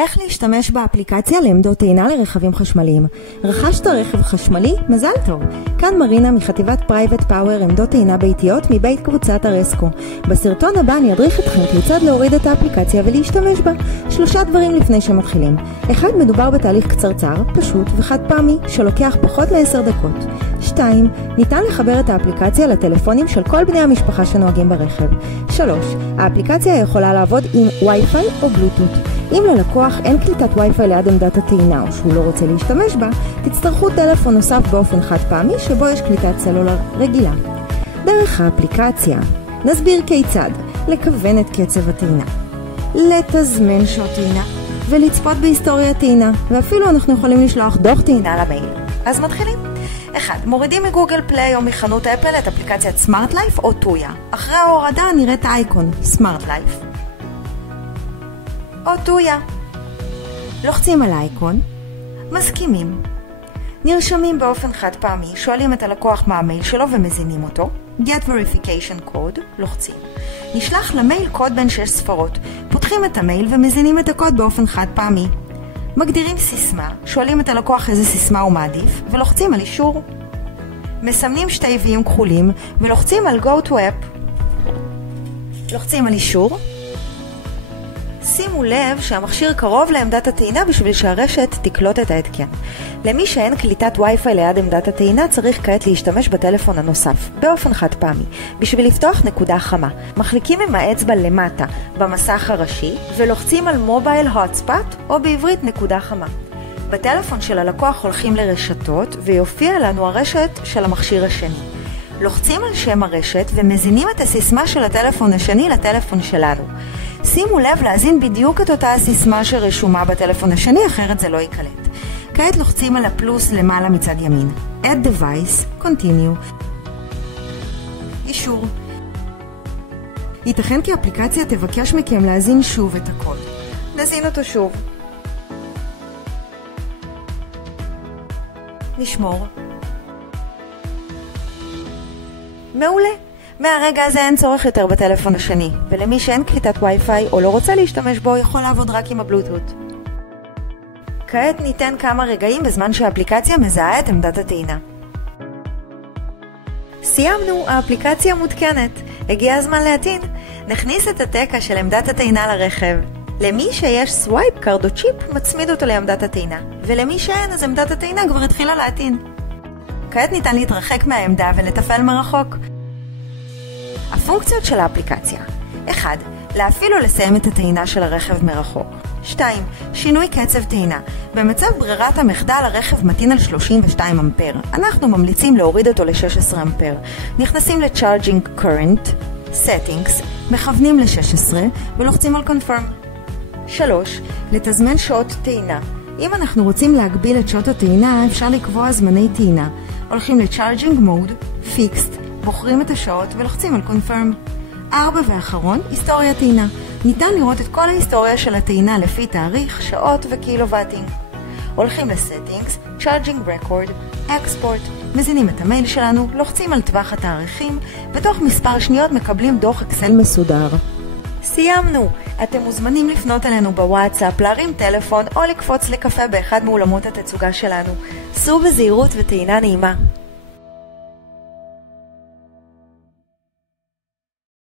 איך להשתמש באפליקציה לעמדות טעינה לרכבים חשמליים. רכשת רכב חשמלי? מזל טוב. כאן מרינה מחטיבת פרייבט פאוור עמדות טעינה ביתיות מבית קבוצת הרסקו. בסרטון הבא אני אדריך אתכם כיצד להוריד את האפליקציה ולהשתמש בה. 3 דברים לפני שמתחילים. 1. מדובר בתהליך קצרצר, פשוט וחד פעמי שלוקח פחות מ10 דקות. 2. ניתן לחבר את האפליקציה לטלפונים של כל בני המשפחה שנוהגים ברכב. 3. האפליקציה יכולה לעבוד עם וי-פיי או בלוטות. אם ללקוח אין קליטת וי-פיי ליד עמדת הטעינה או שהוא לא רוצה להשתמש בה, תצטרכו טלפון נוסף באופן חד פעמי שבו יש קליטת סלולר רגילה. דרך האפליקציה נסביר כיצד לכוון את קצב הטעינה, לתזמן שעות טעינה ולצפות בהיסטוריה טעינה, ואפילו אנחנו יכולים לשלוח דוח טעינה למייל. אז מתחילים. 1. מורידים מגוגל פליי או מחנות אפל את אפליקציית סמארט לייף או טויה. אחרי ההורדה נראית האייקון סמארט לייף או טויה. לוחצים על האייקון, מסכימים, נרשמים באופן חד פעמי, שואלים את הלקוח מה המייל שלו ומזינים אותו. Get Verification Code, לוחצים. נשלח למייל קוד בין 6 ספרות. פותחים את המייל ומזינים את הקוד באופן חד פעמי. מגדירים סיסמה, שואלים את הלקוח איזה סיסמה הוא מעדיף, ולוחצים על אישור. מסמנים 2 ויים כחולים, ולוחצים על Go to App. לוחצים על אישור. שימו לב שהמכשיר קרוב לעמדת הטעינה בשביל שהרשת תקלוט את ההתקן. למי שאין קליטת וי-פיי ליד עמדת הטעינה צריך כעת להשתמש בטלפון הנוסף, באופן חד פעמי. בשביל לפתוח נקודה חמה, מחליקים עם האצבע למטה במסך הראשי ולוחצים על מובייל הוטספוט או בעברית נקודה חמה. בטלפון של הלקוח הולכים לרשתות ויופיע לנו הרשת של המכשיר השני. לוחצים על שם הרשת ומזינים את הסיסמה של הטלפון השני לטלפון שלנו. שימו לב להזין בדיוק את אותה הסיסמה שרשומה בטלפון השני, אחרת זה לא יקלט. כעת לוחצים על הפלוס למעלה מצד ימין. Add device, continue. אישור. ייתכן כי האפליקציה תבקש מכם להזין שוב את הקוד. נזין אותו שוב. נשמור. מעולה. מהרגע הזה אין צורך יותר בטלפון השני, ולמי שאין קליטת וי-פיי או לא רוצה להשתמש בו יכול לעבוד רק עם הבלוטות. כעת ניתן כמה רגעים בזמן שהאפליקציה מזהה את עמדת הטעינה. סיימנו, האפליקציה מותקנת. הגיע הזמן להטעין. נכניס את התקע של עמדת הטעינה לרכב. למי שיש סווייפ קארד או צ'יפ, מצמיד אותו לעמדת הטעינה, ולמי שאין אז עמדת הטעינה כבר התחילה להטעין. כעת ניתן להתרחק מהעמדה ולתפעל מרחוק. הפונקציות של האפליקציה. 1. להפעיל או לסיים את הטעינה של הרכב מרחוק. 2. שינוי קצב טעינה. במצב ברירת המחדל הרכב מטעין על 32 אמפר. אנחנו ממליצים להוריד אותו ל-16 אמפר. נכנסים ל-Charging Current, Settings, מכוונים ל-16 ולוחצים על Confirm. 3. לתזמן שעות טעינה. אם אנחנו רוצים להגביל את שעות הטעינה, אפשר לקבוע זמני טעינה. הולכים ל-Charging Mode, Fixed, בוחרים את השעות ולוחצים על Confirm. 4 ואחרון, היסטוריה טעינה. ניתן לראות את כל ההיסטוריה של הטעינה לפי תאריך, שעות וקילוואטים. הולכים ל-Settings, Charging Record, Export, מזינים את המייל שלנו, לוחצים על טווח התאריכים, ותוך מספר שניות מקבלים דוח אקסל מסודר. סיימנו! אתם מוזמנים לפנות אלינו בוואטסאפ, להרים טלפון או לקפוץ לקפה באחד מאולמות התצוגה שלנו. סעו בזהירות וטעינה נעימה.